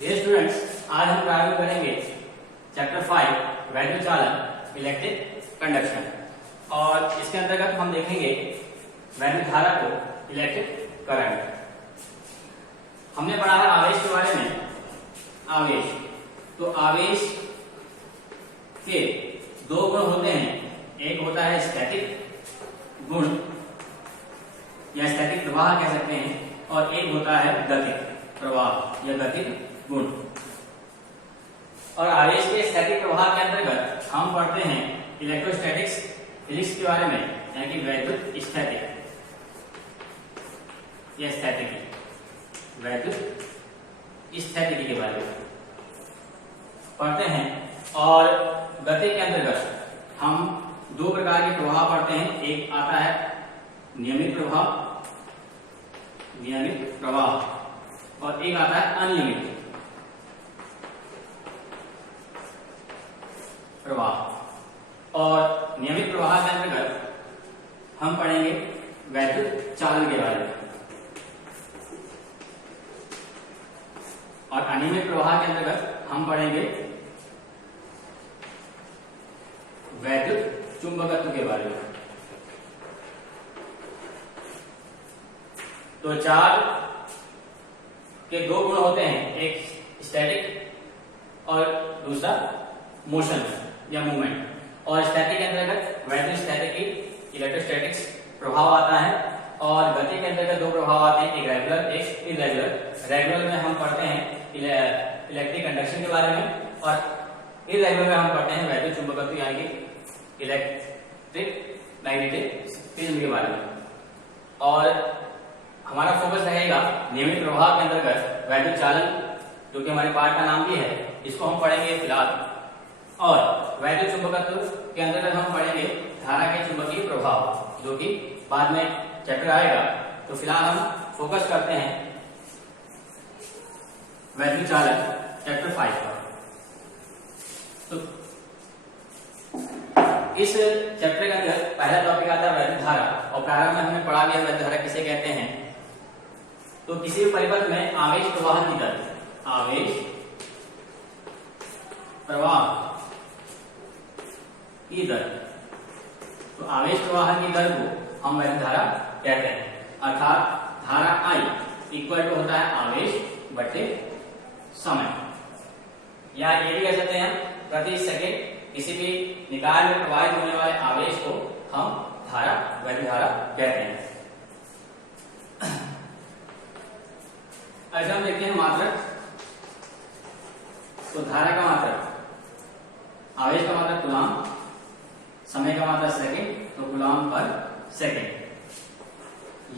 Dear students, आज हम प्रारंभ करेंगे चैप्टर 5 वैद्युत चालन इलेक्ट्रिक कंडक्शन। और इसके अंतर्गत हम देखेंगे वैद्युत धारा को इलेक्ट्रिक करंट। हमने पढ़ा है आवेश के बारे में। आवेश, तो आवेश के दो गुण होते हैं। एक होता है स्टैटिक गुण या स्टैटिक प्रवाह कह सकते हैं, और एक होता है गतिक प्रवाह या गतिक गुण। और आवेश के स्टैटिक प्रवाह के अंतर्गत हम पढ़ते हैं इलेक्ट्रोस्टैटिक्स फिजिक्स के बारे में, यानी कि वैद्युत स्टैटिक या स्टैटिकी, वैद्युत स्टैटिकी के बारे में पढ़ते हैं। और गति के अंतर्गत हम दो प्रकार के प्रवाह पढ़ते हैं। एक आता है नियमित प्रवाह, और एक आता है अनियमित प्रवाह। और नियमित प्रवाह के अंतर्गत हम पढ़ेंगे वैद्युत चालन के बारे में, और अनियमित प्रवाह के अंतर्गत हम पढ़ेंगे वैद्युत चुंबकत्व के बारे में। तो चार के दो गुण होते हैं, एक स्टैटिक और दूसरा मोशन या मूवमेंट। और स्टैटिक के अंतर्गत वैद्युत स्टैटिकी इलेक्ट्रोस्टैटिक्स प्रभाव आता है, और गति के अंतर्गत दो प्रभाव आते हैं, एक रेगुलर एक इरेगुलर। रेगुलर में हम पढ़ते हैं इलेक्ट्रिक कंडक्शन के बारे में, और इरेगुलर में हम पढ़ते हैं वैद्युत चुंबकत्व यानी कि इलेक्ट्रिक मैग्नेटिक फील्ड के बारे में। और हमारा फोकस रहेगा नियमित प्रवाह के अंतर्गत वैद्युत चालन, जो कि हमारे पाठ का नाम भी है, इसको हम पढ़ेंगे फिलहाल। और वैद्युत चुंबकत्व के अंतर्गत हम पढ़ेंगे धारा के चुंबकीय प्रभाव, जो कि बाद में चैप्टर आएगा। तो फिलहाल हम फोकस करते हैं वैद्युत चालन चैप्टर 5 पर। तो इस चैप्टर के अंदर पहला टॉपिक आता है वैद्युत धारा, और प्रारंभ में हमने पढ़ा गया वैद्युत धारा किसे कहते हैं। तो किसी भी परिपथ में आवेश प्रवाह की दर, आवेश प्रवाह की दर, तो आवेश प्रवाह की दर को हम वैद्युत धारा कहते हैं। अर्थात धारा I इक्वल टू होता है आवेश बटे समय, या ये भी कह सकते हैं प्रति सेकेंड किसी भी निकाय में प्रवाहित होने वाले आवेश को हम धारा, वैद्युत धारा कहते हैं। अच्छा, हम देखते हैं मात्रक। तो धारा का मात्रक, आवेश का मात्रक कूलाम, समय का मात्रक सेकेंड, तो कूलाम पर सेकेंड।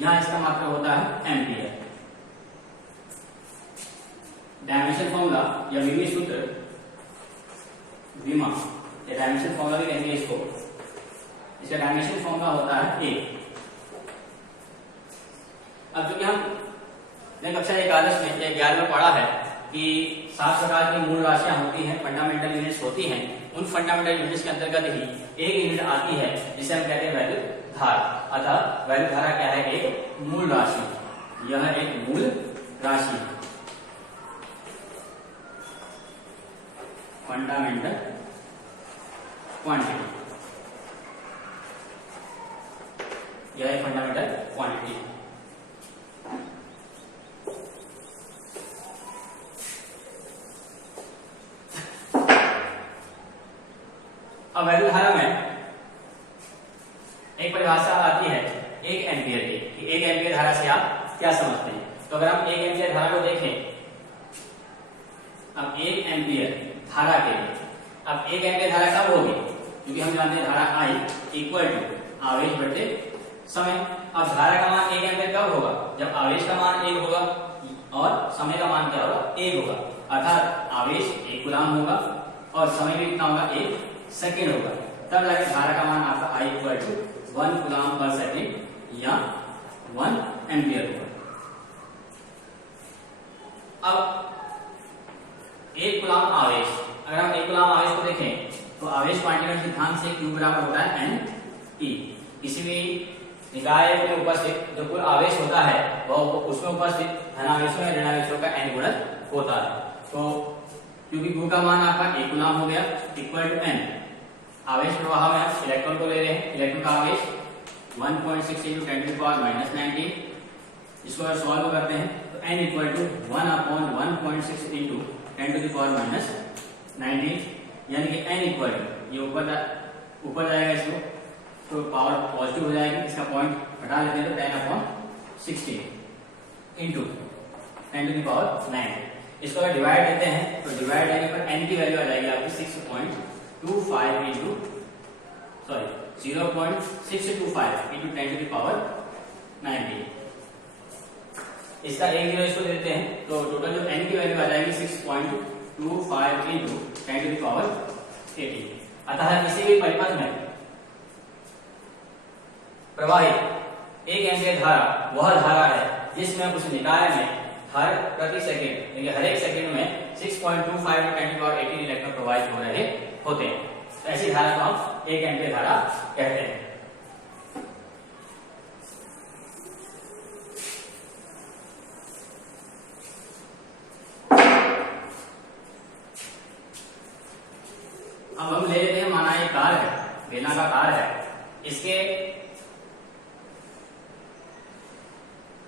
यहां इसका मात्रक होता है एम्पियर। डायमेंशन फॉर्मूला या विमी सूत्र, विमा या डायमेंशन फॉर्मूला भी कहेंगे इसको। इसका डायमेंशन फॉर्मूला होता है ए। अब जो कि हम कक्षा 11 में या 11 में पढ़ा है कि 7 प्रकार की मूल राशियां होती हैं, फंडामेंटल यूनिट्स होती हैं। उन फंडामेंटल यूनिट्स के अंतर्गत ही एक यूनिट आती है जिसे हम कहते हैं वैद्युत धारा। अतः वैद्युत धारा क्या है? एक मूल राशि। यह एक मूल राशि है, फंडामेंटल क्वांटिटी। यह एक फंडामेंटल क्वांटिटी है। अब वैद्युत धारा में एक परिभाषा आती है 1 एम्पियर की, कि 1 एम्पियर धारा से आप क्या समझते हैं। तो अगर हम 1 एम्पियर धारा को देखें, अब 1 एम्पियर धारा के लिए, अब 1 एम्पियर धारा कब होगी? क्योंकि हम जानते हैं धारा I इक्वल टू आवेश बटे समय। अब धारा का मान 1 एम्पियर कब होगा? जब आवेश का मान 1 होगा और समय का मान क्या होगा? 1 होगा। अर्थात आवेश 1 कूलाम होगा और समय भी कितना होगा? 1 सेकेंड होगा। तब जाकर धारा का मान आपका I इक्वल टू 1 कूलाम पर सेकेंड या 1 एम्पियर होगा। अब 1 कूलाम आवेश, अगर हम 1 कूलाम आवेश को देखें तो आवेश क्वांटिटी सिद्धांत से Q बराबर होता है N E। किसी भी निकाय में उपस्थित जो कुल आवेश होता है वह उसमें उपस्थित धनावेशों या ऋणावेशों का n गुणज होता है। तो क्योंकि Q का मान आपका 1 गुना हो गया इक्वल टू n, आवेश प्रवाह में आप इलेक्ट्रॉन को ले रहे हैं, इलेक्ट्रॉन का आवेश 1.6 × 10⁻⁻19, इसको अगर सॉल्व करते हैं तो n इक्वल टू 1/1.6 × 10⁻19, यानी कि n इक्वल टू, ये ऊपर जाएगा इसको तो पावर पॉजिटिव हो जाएगी, इसका पॉइंट हटा लेते हैं तो 10/16 इंटू 10⁻9, इसको अगर डिवाइड देते हैं तो डिवाइड देने पर n की वैल्यू आ जाएगी आपकी 0.625 × 10⁻19। इसका एक जीरो इसको देते हैं तो टोटल जो n की वैल्यू आ जाएगी 6.25 × 10⁻18। अतः किसी भी परिपथ में प्रवाहित 1 एम्पीयर धारा वह धारा है जिसमें उस निकाय में हर प्रति सेकंड यानी हर एक सेकंड में 6.25 × 10⁻18 इलेक्ट्रॉन प्रवाहित हो रहे होते हैं। तो ऐसी धारा को हम 1 एम्पीयर धारा कहते हैं। अब हम ले लेते हैं, माना एक तार है, बेलनाकार तार है, इसके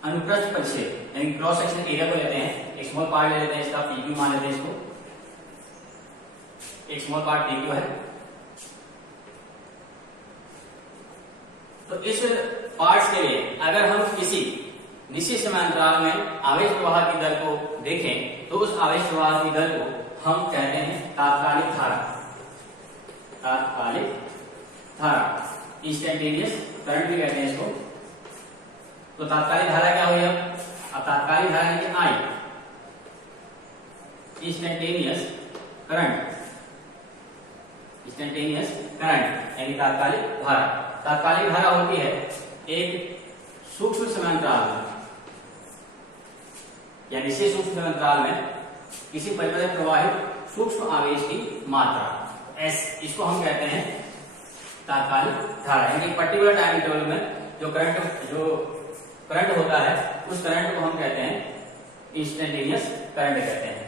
अनुप्रस्थ परिच्छेद यानी क्रॉस सेक्शन एरिया को लेते हैं, एक स्मॉल पार्ट ले लेते हैं, इसका PQ मान लेते हैं, इसको एक स्मॉल पार्ट PQ है। तो इस पार्ट्स के लिए अगर हम किसी निश्चित समांतराल में आवेश प्रवाह की दर को देखें तो उस आवेश प्रवाह की दर को हम कहते हैं तात्कालिक धारा, तात्कालिक धारा, इंस्टेंटेनियस करंट भी कहते हैं इसको। तो तात्कालिक धारा क्या हुई? अब तात्कालिक धारा यानी कि I, instantaneous current, instantaneous current यानी तात्कालिक धारा। तात्कालिक धारा होती है एक सूक्ष्म समांतराल में या निश्चित सूक्ष्म समांतराल में किसी परिपथ में प्रवाहित सूक्ष्म आवेश की मात्रा S, इसको हम कहते हैं तात्कालिक धारा। यानी पर्टिकुलर टाइम इंटरवल में जो करंट होता है उस करंट को हम कहते हैं इंस्टेंटेनियस करंट कहते हैं।